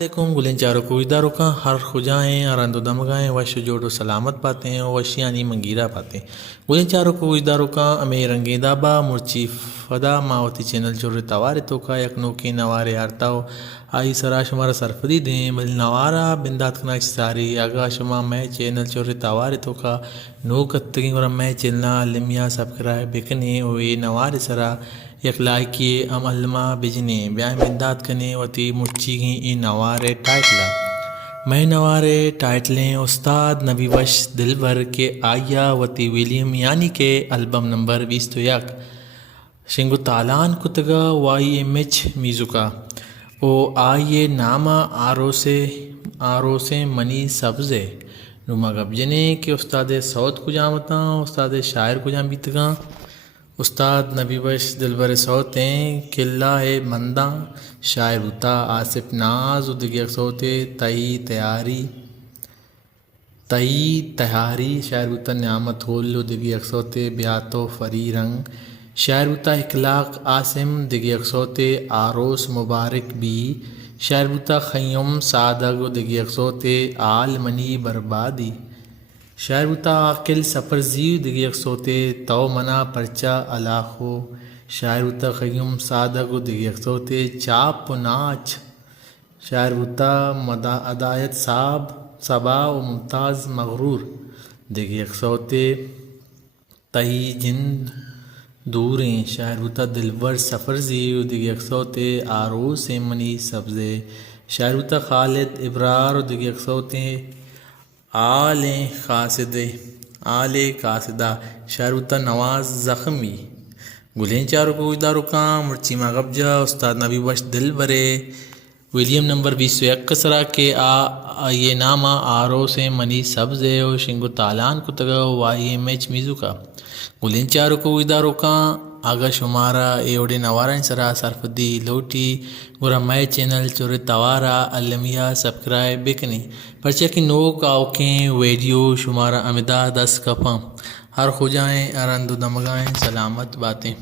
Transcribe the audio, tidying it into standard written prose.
علیکم گلین چاروں کو اداروں کا ہر خجائیں ارند و دمگائیں وش جوڑ و سلامت پاتے ہیں وشیانی منگیرہ پاتے ہیں گلین چاروں کو اداروں کا امی رنگی دابا مرچی فدا ماوتی چینل چور توارے تو کا یک نوکی نوارے آرتاو آئی سرا شمارا سرفدی دیں بل نوارا بندات کناچ ساری اگا شما میں چینل چور توارے تو کا نو کتگیں اور میں چلنا لمیا سبسکرائب بکنے ہوئے نوارے سرا یک لائکی عملما بجنے بیان بندات کنے وتی مرچی گیں ای نوارے ٹائٹلا میں نوارے ٹائٹلیں استاد نبی وش دلبر کے آیا وتی ویلیم یعنی کہ البم نمبر 21 شنگو تالان کتگا وائی ایم ایچ میزوکا او آئیے نامہ آروسے منی سبزے نما گبجنے کہ استاد سعود کو جامتا استاد شاعر کو جام بیتگاں استاد نبی بش دلبر سوتیں قلعہ منداں شاعر ہوتا آصف ناز ادگیک سوتے تہاری شاعر ہوتا نعمت ہول ادگیک سوتے بیاتو فری رنگ شاعر ہوتا اخلاق آسم دگیک سوتے آروس مبارک بھی شاعر ہوتا خیم سادگ ادگیک سوتے آل منی بربادی شاعر ہوتا عاقل سفر زیو دیگی سوتے تو منا پرچا علاخو شاعر ہوتا خیم سادگ دیگی سوتے چاپ و ناچ شاعر ہوتا ادایت صبا و ممتاز مغرور دیگی سوتے تہی جند دوریں شاعر ہوتا دلبر سفر زیو دیگی سوتے آروس منی سبزے شاعر ہوتا خالد ابرار دیگی سوتے آل قاصدہ شاعر ہوتا نواز زخمی گلین چاروں کو اداروں کا مرچی مغبجہ استاد نبی بش دل برے ویلیم نمبر 21 سرا کے یہ نامہ آرو سے منی سبزے و شنگو تالان کو تگا وائی ایم ایچ میزو کا گلین چاروں کو اداروں کا آگا شمارا ایوڑے نوارن سرا سرفدی لوٹی گورا میں چینل چور توارا المیہ سبسکرائب بکنی پرچہ کی نوک آوکیں ویڈیو شمارا امداد دس کپاں ہر خجائیں ارند و دمگائیں سلامت باتیں